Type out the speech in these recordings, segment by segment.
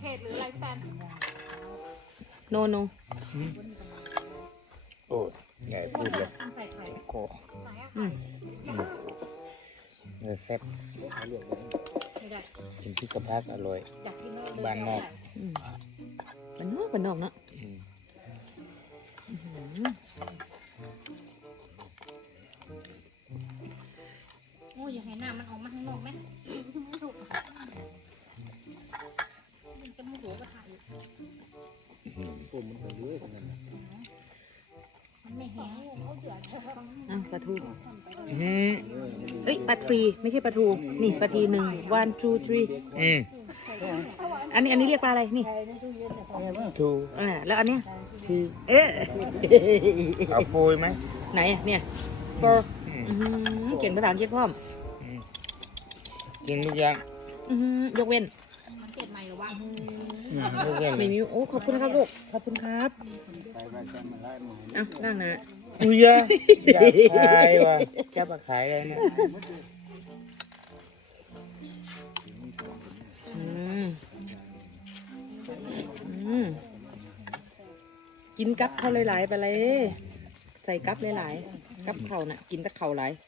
หรืออะไรพี่แฟนโนโนโอ้ใหญ่พูดเลยใส่ไข่โคไหนอะอืมเนื้อแซ่บไม่ได้กินพริกกระพักอร่อยอยากกินเลยบ้านนอกอืมมันนอกเนาะอืมโอ้ยอย่าให้น้ำมันออกมาข้างนอกไหมมันจะโมโหกระถ่ายผมมันก็เลื้อยของมันมันไม่แห้งเขาเดือดอ่ะปลาทูอืมเอ้ยปลาฟรีไม่ใช่ปลาทูนี่ปลาทีหนึ่ง one two three อืมอันนี้เรียกปลาอะไรนี่ทูแล้วอันเนี้ยที่เอ๊ะเอาโฟยไหมไหนอ่ะเนี่ย for อืมเก่งภาษาอังกฤษพร้อมอืมกินทุกอย่างยกเว้นมันเกลียดใหม่หรือวะทุกอย่างเลไม่ยมีโอ้ขอบคุณนะครับลูกขอบคุณครับไปไปกันมาไล่มาอ่ะนั่งนะอุ้ยอยากขายว่ะจะมาขายอะไรเนี่ยกินกับเขาหลายๆไปเลยใส่กับหลายๆกับเขาน่ะกินแต่เขาหลาย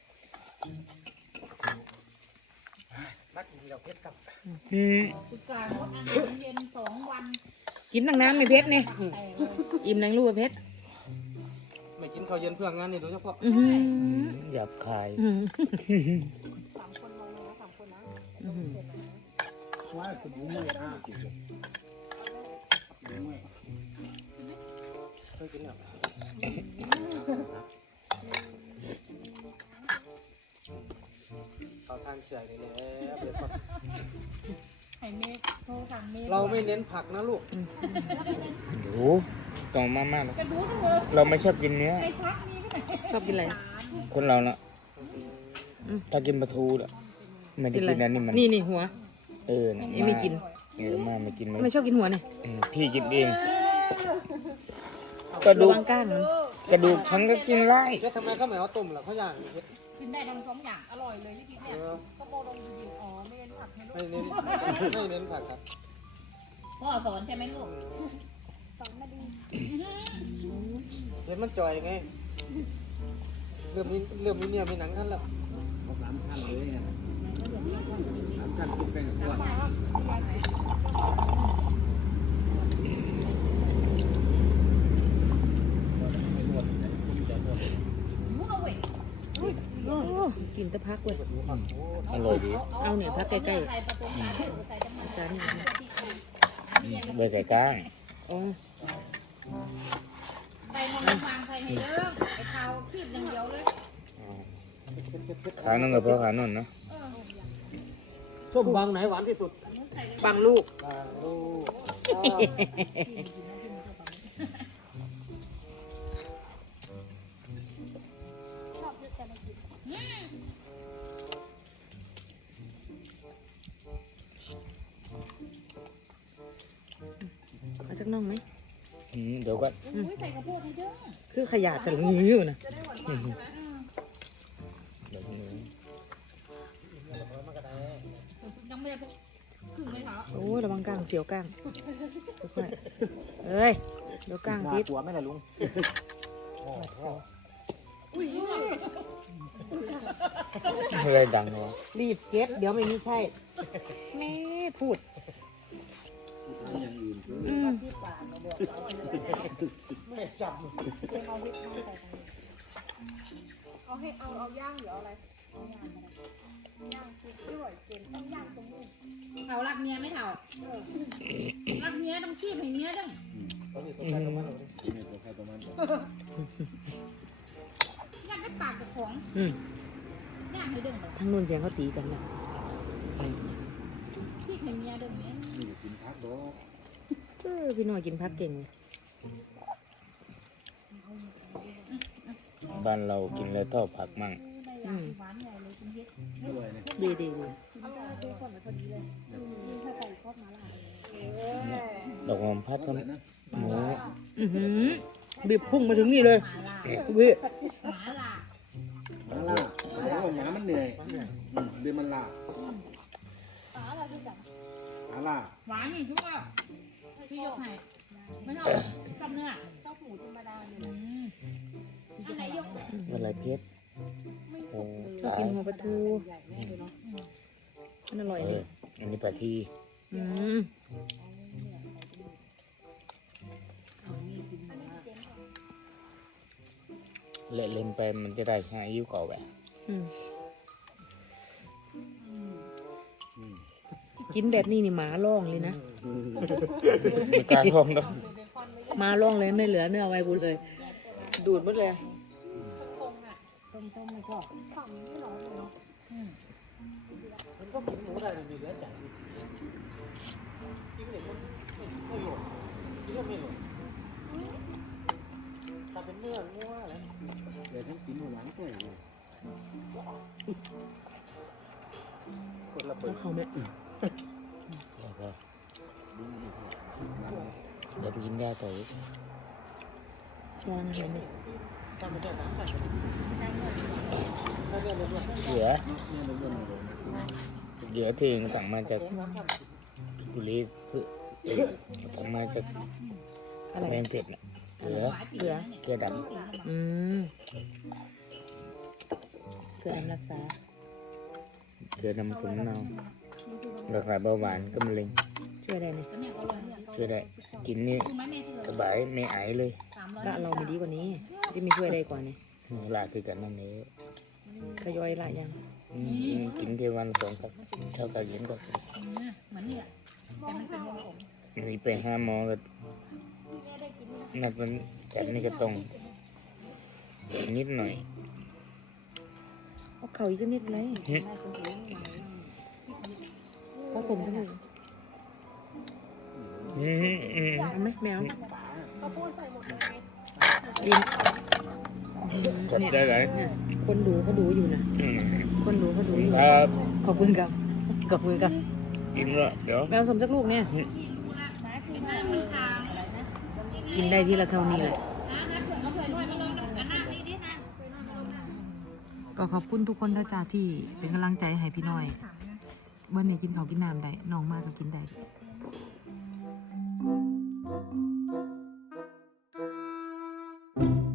อืมอุตส่าห์งดอาหารเย็น2 วันกินตั้งน้ำไม่เพชรเนี่ยแต่เลยอิ่มนังลูกเพชรไม่กินข้าวเย็นเพื่องานนี่โดยเฉพาะอยากขาย 3 คนลงแล้ว3 คนนะว่าคุณบุ้งไม่ฆ่ากินเลยเคยกินแบบเขาทานเฉยเลยแหละไข่เมฆโทรสั่งเมฆเราไม่เน้นผักนะลูกโอ้ต้องมากๆเลยจะดูด้วยเถอะเราไม่ชอบกินเนื้อในพักนี้ก็ไหนชอบกินอะไรคนเราเนาะถ้ากินปลาทูอ่ะไม่ได้กินอะไรกินอันนี้มันนี่หัวนะนี่ไม่กินไม่กินไม่ชอบกินหัวเนี่ยพี่กินเอง กระดูระกวังก้างมันกระดูกฉันก็กินไล่เฮ็ดทำไมเขาไม่เอาต้มล่ะเขาย่างเฮ็ดกินได้ทั้ง2 อย่างอร่อยเลยที่กินเนี่ยก็โมลงดีๆอ๋อไม่เน้นผักให้ลูไม่กเน้นไม่เน้นผักครับพ่อสอนใช่ไหมลูกเห็นมันจ่อยไงเริ่มมีเนี่ยมีหนังขั้นแล้วสามขั้นเลยเนี่ยสามขั้นกินไปกับก่อนรู้นะเว้ยโอ้กินแต่พักเว้ยอร่อยดีเอาเนี่ยพักใกล้ๆใส่ประตูตาใส่น้ำมันจานนี้ใบไก่ก้างอ๋อใส่นมฟางใส่ให้เด้อไอ้เท้าคีบอย่างเดียวเลยขานั่นกับพ่อขานั่นนะส้มบางไหนหวานที่สุดบางลูกบางลูกเอาจักน่องไหมเดี๋ยวก็อุ้ยใส่กระโพดให้เด้อคือขยะแต่ละมืออยู่นะเดี๋ยวนี้ยังไม่ได้พกครึ่งเลยเหรอโอ้ระวังก้างเสียวก้างค่อยๆเอ้ยเดี๋ยวก้างพิษตัวไม่ละลุงอุ้ยอะไรดังวะรีบเก็บเดี๋ยวไม่มีใช่แม่พูดอย่างอื่นแม่จับเอาย่างหรือเอาอะไรย่างคือด้วยเกณฑ์ต้องย่างตรงนี้เขารักเมียไม่เท่ารักเมียต้องคีบให้เมียด้วยตอนนี้ตัวใครตัวมันเนี่ยตัวใครตัวมันย่างให้ปากกับของอืมย่างให้เด้งเลยทั้งนู่นเสียงเขาตีกันนะคีบให้เมียเด้งเมียนี่กินพักดอกพี่น้อยกินพักเก่งบ้านเรากินแล้วเท่าผักมั่งได้ยาหวานใหญ่เลยคุณเฮ็ดด้วยนะดีดอกหอมพัดก็หมูบีบพุ่งมาถึงนี่เลยหมาล่าวิหมาล่ามาล่าโอ้หมามันเหนื่อยเดี๋ยวมันล่าหาล่าหวานนี่ทุกคนพี่ยกให้ไม่ชอบชอบเนื้อชอบหมูธรรมดาเนี่ยอันไหนยกอะไรเพชรโอ้ชอบกินหัวปลาทูมันอร่อยเลยอันนี้ปลาทีอืมเละเล่นไปมันจะได้หายยิ้วเก่าแบบอืมกินแบบนี้นี่หมาล่องเลยนะไม่กล้าลองแล้วหมาล่องเลยไม่เหลือเนื้อไว้กูเลย ดูดหมดเลยต้มไม่ก็ฝั่งนี้ไม่ร้อนเลยเนาะมันก็กินหมูได้เลยมีเหลือจ่ายกินเลยมันไม่หล่นกินก็ไม่หล่นถ้าเป็นเนื้องัวอะไรเดี๋ยวฉันกินหมูหวานด้วยคนละแล้เปิวดเขาเนี่ยแล้วก็เดี๋ยวไปกินยาต่ออีกพลังงานเนี่ยถ้าไม่ได้น้ำใส่ถ้าเนื้อเลือดเหลือเนี่ยเราเรื่องอะไรเหลือที่สั่งมาจากบุรีคือสั่งมาจากอะไรแมงเผ็ดน่ะเหลือเหลือเกลือดอืมเกลือดำรักษาำเกลือดำถุงเนารักษาเบาหวานก็มะเร็งช่วยได้ไหมช่วยได้กินนี่สบายไม่ไอเลยละเราไม่ดีกว่านี้ที่มีช่วยได้กว่านี้ลาคือกันนั่นเองขย่อยละยังกินแค่วันสองครับเท่ากับกินก็เหมือนนี่แหละแต่มันเป็นวงผมมีไปห้าหมอก็นัดมันจัดนี่ก็ต้องนิดหน่อยเอาเข่าอีกสักนิดเลยผสมกันเลย เอาไหมแมวก็พูดใส่หมดเลยลินจัดได้เลยคนดูเขาดูอยู่นะ คนดูเขาดูอยู่ครับขอบคุณครับ ขอบคุณครับกินแล้วเดี๋ยวแมวสมสักลูกเนี่ย กินได้ที่ละเท่านี้เลยก็ขอบคุณทุกคนนะจ๊ะที่เป็นกำลังใจให้พี่น้อยวันนี้กินข้าวกินน้ำได้น้องมากก็กินได้ Thank you.